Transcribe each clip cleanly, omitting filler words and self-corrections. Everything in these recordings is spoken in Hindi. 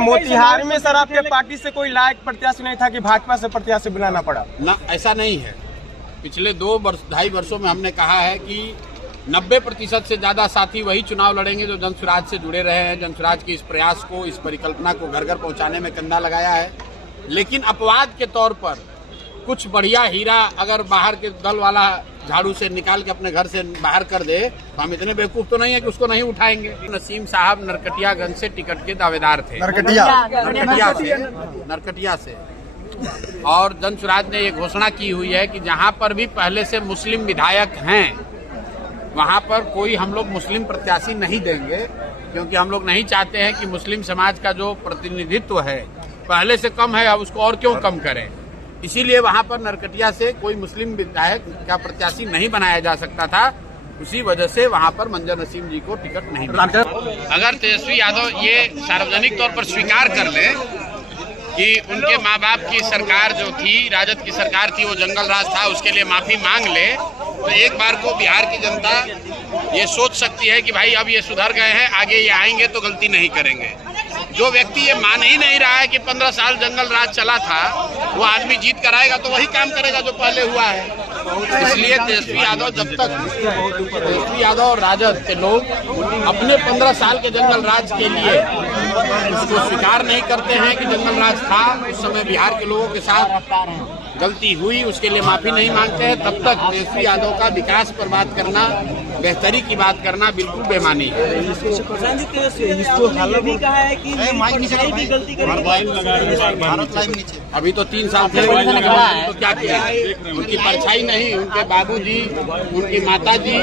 मोतिहारी में सर आपके पार्टी से कोई लायक प्रत्याशी नहीं था कि भाजपा से प्रत्याशी बनाना पड़ा? ना, ऐसा नहीं है। पिछले 2-2.5 वर्षों में हमने कहा है कि 90% से ज्यादा साथी वही चुनाव लड़ेंगे जो जनसुराज से जुड़े रहे हैं, जनसुराज के इस प्रयास को, इस परिकल्पना को घर घर पहुंचाने में कंधा लगाया है। लेकिन अपवाद के तौर पर कुछ बढ़िया हीरा अगर बाहर के दल वाला झाड़ू से निकाल के अपने घर से बाहर कर दे तो हम इतने बेवकूफ तो नहीं है कि उसको नहीं उठाएंगे। नसीम साहब नरकटियागंज से टिकट के दावेदार थे, नरकटिया से। और जनसुराज ने ये घोषणा की हुई है कि जहां पर भी पहले से मुस्लिम विधायक हैं वहां पर कोई हम लोग मुस्लिम प्रत्याशी नहीं देंगे, क्योंकि हम लोग नहीं चाहते हैं कि मुस्लिम समाज का जो प्रतिनिधित्व है पहले से कम है, अब उसको और क्यों कम करें। इसीलिए वहां पर नरकटिया से कोई मुस्लिम विधायक का प्रत्याशी नहीं बनाया जा सकता था। उसी वजह से वहां पर मंजर नसीम जी को टिकट नहीं मिला। अगर तेजस्वी यादव ये सार्वजनिक तौर पर स्वीकार कर ले कि उनके माँ बाप की सरकार जो थी, राजद की सरकार थी, वो जंगल राज था, उसके लिए माफी मांग ले, तो एक बार को बिहार की जनता ये सोच सकती है कि भाई अब ये सुधर गए हैं, आगे ये आएंगे तो गलती नहीं करेंगे। जो व्यक्ति ये मान ही नहीं रहा है कि 15 साल जंगल राज चला था, वो आदमी जीत कर आएगा तो वही काम करेगा जो पहले हुआ है। इसलिए तेजस्वी यादव, जब तक तेजस्वी यादव और राजद के लोग अपने 15 साल के जंगल राज के लिए उसको स्वीकार नहीं करते हैं कि जंगल राज था, उस समय बिहार के लोगों के साथ गलती हुई, उसके लिए माफी नहीं मांगते हैं, तब तक तेजस्वी यादव का विकास पर बात करना, बेहतरी की बात करना बिल्कुल बेमानी है। अभी तो 3 साल से तो क्या किया, उनकी परछाई नहीं, उनके बाबूजी, उनकी माताजी,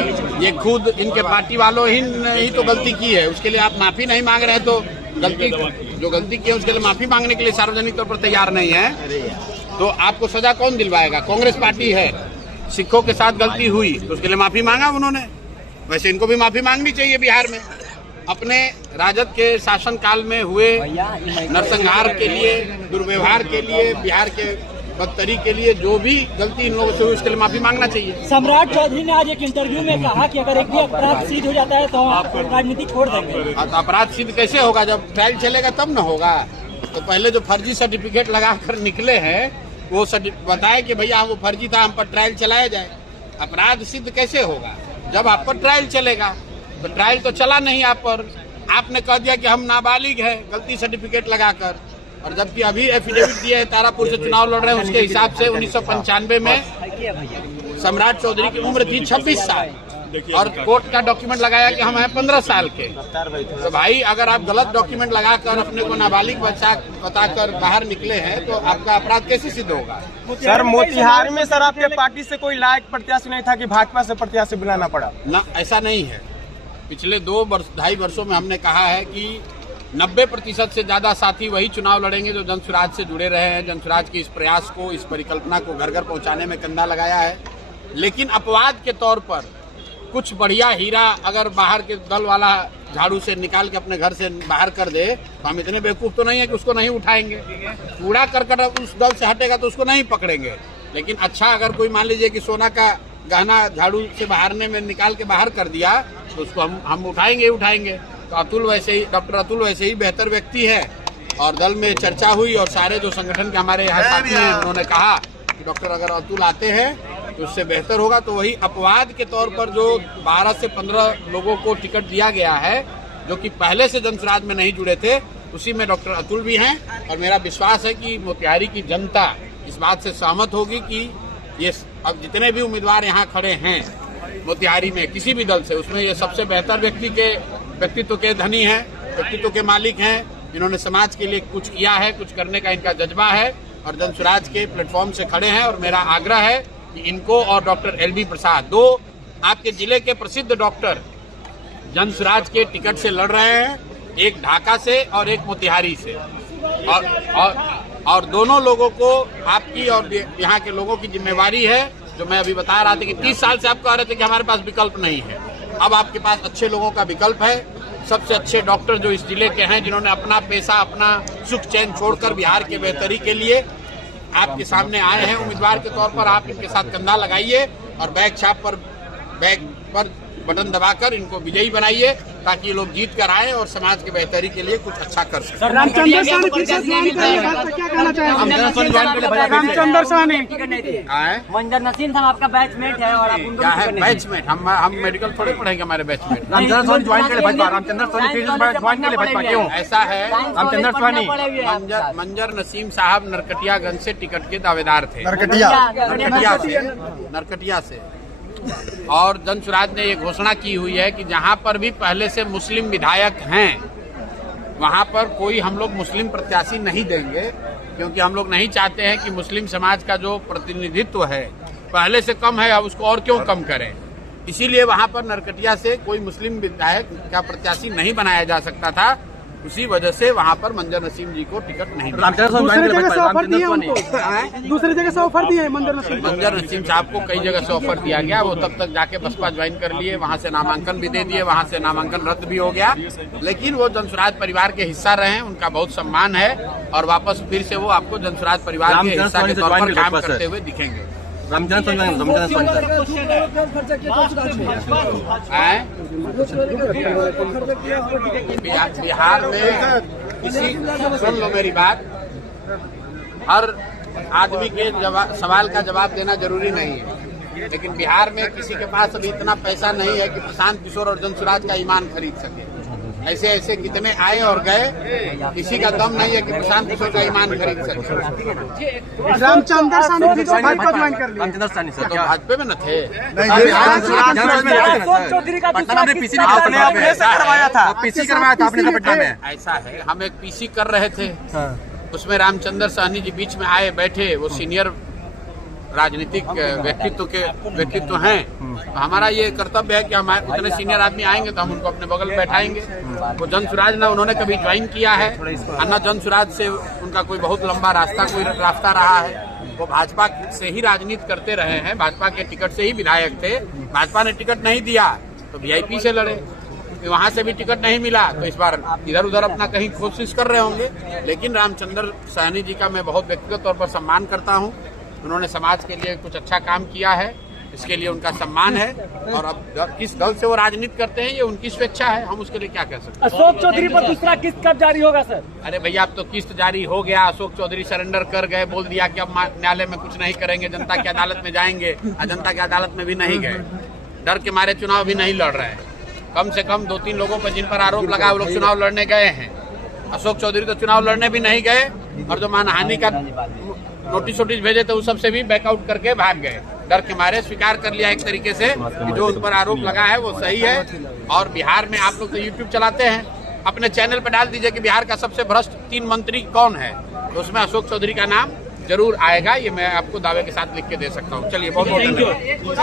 ये खुद इनके पार्टी वालों ही तो गलती की है। उसके लिए आप माफी नहीं मांग रहे तो जो गलती की है उसके लिए माफी मांगने के लिए सार्वजनिक तौर पर तैयार नहीं है, तो आपको सजा कौन दिलवाएगा? कांग्रेस पार्टी है। सिखों के साथ गलती हुई तो उसके लिए माफी मांगा उन्होंने, वैसे इनको भी माफी मांगनी चाहिए। बिहार में अपने राजद के शासनकाल में हुए नरसंहार के लिए, दुर्व्यवहार के लिए, बिहार के बदतरी के लिए जो भी गलती इन लोगों से हुई उसके लिए माफी मांगना चाहिए। सम्राट चौधरी ने आज एक इंटरव्यू में कहा कि अगर एक भी अपराध सिद्ध हो जाता है तो आप राजनीति छोड़ देंगे। अपराध सिद्ध कैसे होगा? जब ट्रायल चलेगा तब न होगा। तो पहले जो फर्जी सर्टिफिकेट लगाकर निकले हैं वो बताए कि भैया वो फर्जी था, हम पर ट्रायल चलाया जाए। अपराध सिद्ध कैसे होगा? जब आप पर ट्रायल चलेगा। तो ट्रायल तो चला नहीं आप पर, आपने कह दिया कि हम नाबालिग है गलती सर्टिफिकेट लगाकर, और जबकि अभी एफिडेविट दिए है, तारापुर से चुनाव लड़ रहे हैं, उसके हिसाब से 1995 में सम्राट चौधरी की उम्र थी 26 साल और कोर्ट का डॉक्यूमेंट लगाया कि हम हैं 15 साल के। तो भाई अगर आप गलत डॉक्यूमेंट लगाकर अपने को नाबालिग बच्चा बताकर बाहर निकले हैं तो आपका अपराध कैसे सिद्ध होगा? सर मोतिहारी में सर आपके पार्टी से कोई लायक प्रत्याशी नहीं था कि भाजपा से प्रत्याशी बनाना पड़ा? ना, ऐसा नहीं है। पिछले 2-2.5 वर्षों में हमने कहा है कि 90% से ज्यादा साथी वही चुनाव लड़ेंगे जो जनसुराज से जुड़े रहे हैं, जनसुराज के इस प्रयास को, इस परिकल्पना को घर घर पहुंचाने में कंधा लगाया है। लेकिन अपवाद के तौर पर कुछ बढ़िया हीरा अगर बाहर के दल वाला झाड़ू से निकाल के अपने घर से बाहर कर दे तो हम इतने बेवकूफ तो नहीं है कि उसको नहीं उठाएंगे। कूड़ा करकट उस दल से हटेगा तो उसको नहीं पकड़ेंगे। लेकिन अच्छा अगर कोई मान लीजिए कि सोना का गहना झाड़ू से बाहरने में निकाल के बाहर कर दिया तो उसको हम उठाएंगे। तो डॉक्टर अतुल वैसे ही बेहतर व्यक्ति है और दल में चर्चा हुई और सारे जो संगठन के हमारे यहाँ साथी हैं उन्होंने कहा कि डॉक्टर अगर अतुल आते हैं तो उससे बेहतर होगा। तो वही अपवाद के तौर पर जो 12 से 15 लोगों को टिकट दिया गया है जो कि पहले से जनसुराज में नहीं जुड़े थे, उसी में डॉक्टर अतुल भी हैं। और मेरा विश्वास है कि मोतिहारी की जनता इस बात से सहमत होगी कि ये अब जितने भी उम्मीदवार यहाँ खड़े हैं मोतिहारी में किसी भी दल से, उसमें ये सबसे बेहतर व्यक्तित्व के धनी हैं, व्यक्तित्व के मालिक हैं, जिन्होंने समाज के लिए कुछ किया है, कुछ करने का इनका जज्बा है और जनसुराज के प्लेटफॉर्म से खड़े हैं। और मेरा आग्रह है कि इनको और डॉक्टर LB प्रसाद, दो आपके जिले के प्रसिद्ध डॉक्टर जनसुराज के टिकट से लड़ रहे हैं, एक ढाका से और एक मोतिहारी से, और दोनों लोगों को आपकी और यहाँ के लोगों की जिम्मेवारी है। जो मैं अभी बता रहा था कि 30 साल से आप कह रहे थे कि हमारे पास विकल्प नहीं है, अब आपके पास अच्छे लोगों का विकल्प है। सबसे अच्छे डॉक्टर जो इस जिले के हैं, जिन्होंने अपना पैसा, अपना सुख चैन छोड़कर बिहार के बेहतरी के लिए आपके सामने आए हैं उम्मीदवार के तौर पर, आप इनके साथ कंधा लगाइए और बैग पर बटन दबाकर इनको विजयी बनाइए ताकि ये लोग जीत कर आए और समाज की बेहतरी के लिए कुछ अच्छा कर सकें। रामचंद्र सहनी फिर से ज्वाइन करेंगे, बात पर क्या कहना चाहेंगे? रामचंद्र सहनी मंजर नसीम साहब आपका बैचमेट है और आप उनको क्या है बैचमेट? हम मेडिकल थोड़े पढ़ेंगे हमारे बैचमेट। रामचंद्र ज्वाइन करे भाजपा, रामचंद्र सोनी फिर से ज्वाइन करे भाजपा, क्यों? ऐसा है, रामचंद्र स्वामी मंजर नसीम साहब नरकटियागंज से टिकट के दावेदार थे, नरकटिया से। और जन सुराज ने ये घोषणा की हुई है कि जहां पर भी पहले से मुस्लिम विधायक हैं वहां पर कोई हम लोग मुस्लिम प्रत्याशी नहीं देंगे, क्योंकि हम लोग नहीं चाहते हैं कि मुस्लिम समाज का जो प्रतिनिधित्व है पहले से कम है, अब उसको और क्यों कम करें। इसीलिए वहां पर नरकटिया से कोई मुस्लिम विधायक का प्रत्याशी नहीं बनाया जा सकता था, उसी वजह से वहां पर मंजर नसीम जी को टिकट नहीं मिला। दूसरी जगह से ऑफर दिए उनको, दूसरी जगह से ऑफर दिए मंजर नसीम साहब को कई जगह से ऑफर दिया गया, वो तब तक जाके बसपा ज्वाइन कर लिए, वहां से नामांकन भी दे दिए, वहां से नामांकन रद्द भी हो गया, लेकिन वो जनसुराज परिवार के हिस्सा रहे हैं, उनका बहुत सम्मान है और वापस फिर से वो आपको जनसुराज परिवार के हिस्सा के तौर पर काम करते हुए दिखेंगे। बिहार में किसी, सुन लो मेरी बात, हर आदमी के सवाल का जवाब देना जरूरी नहीं है, लेकिन बिहार में किसी के पास अभी इतना पैसा नहीं है कि प्रशांत किशोर और जनसुराज का ईमान खरीद सके। ऐसे ऐसे कितने आए और गए, किसी का दम नहीं है कि प्रशांत किशोर का ईमान खरीद सके। रामचंद्र सहनी फिर से भाजपा ज्वाइन कर लिए। तो भाजपा में न थे, करवाया था, पीसी करवाया था आपने पटना में। ऐसा है, हम एक पीसी कर रहे थे, उसमें रामचंद्र सहनी जी बीच में आए बैठे, वो सीनियर राजनीतिक व्यक्तित्व हैं, तो हमारा ये कर्तव्य है कि हमारे इतने सीनियर आदमी आएंगे तो हम उनको अपने बगल में बैठाएंगे। वो जनसुराज ना उन्होंने कभी ज्वाइन किया है, अन्ना जनसुराज से उनका कोई बहुत लंबा रास्ता रहा है, वो भाजपा से ही राजनीति करते रहे हैं, भाजपा के टिकट से ही विधायक थे, भाजपा ने टिकट नहीं दिया तो वीआईपी से लड़े, वहां से भी टिकट नहीं मिला तो इस बार इधर उधर अपना कहीं कोशिश कर रहे होंगे। लेकिन रामचंद्र सहनी जी का मैं बहुत व्यक्तिगत तौर पर सम्मान करता हूं, उन्होंने समाज के लिए कुछ अच्छा काम किया है, इसके लिए उनका सम्मान है, और अब किस दल से वो राजनीति करते हैं ये उनकी स्वेच्छा है, हम उसके लिए क्या कह सकते हैं। अशोक चौधरी पर दूसरा किस्त कब जारी होगा सर? अरे भैया अब तो किस्त जारी हो गया, अशोक चौधरी सरेंडर कर गए, बोल दिया कि अब न्यायालय में कुछ नहीं करेंगे, जनता की अदालत में जाएंगे, जनता की अदालत में भी नहीं गए, डर के मारे चुनाव भी नहीं लड़ रहे हैं। कम से कम 2-3 लोगों पर जिन पर आरोप लगा वो लोग चुनाव लड़ने गए हैं, अशोक चौधरी तो चुनाव लड़ने भी नहीं गए, और जो मानहानि का नोटिस भेजे थे उस सबसे भी बैकआउट करके भाग गए, डर के मारे स्वीकार कर लिया एक तरीके से कि जो उन पर आरोप लगा है वो सही है। और बिहार में आप लोग तो यूट्यूब चलाते हैं, अपने चैनल पर डाल दीजिए कि बिहार का सबसे भ्रष्ट 3 मंत्री कौन है, तो उसमें अशोक चौधरी का नाम जरूर आएगा, ये मैं आपको दावे के साथ लिख के दे सकता हूँ। चलिए बहुत बहुत धन्यवाद।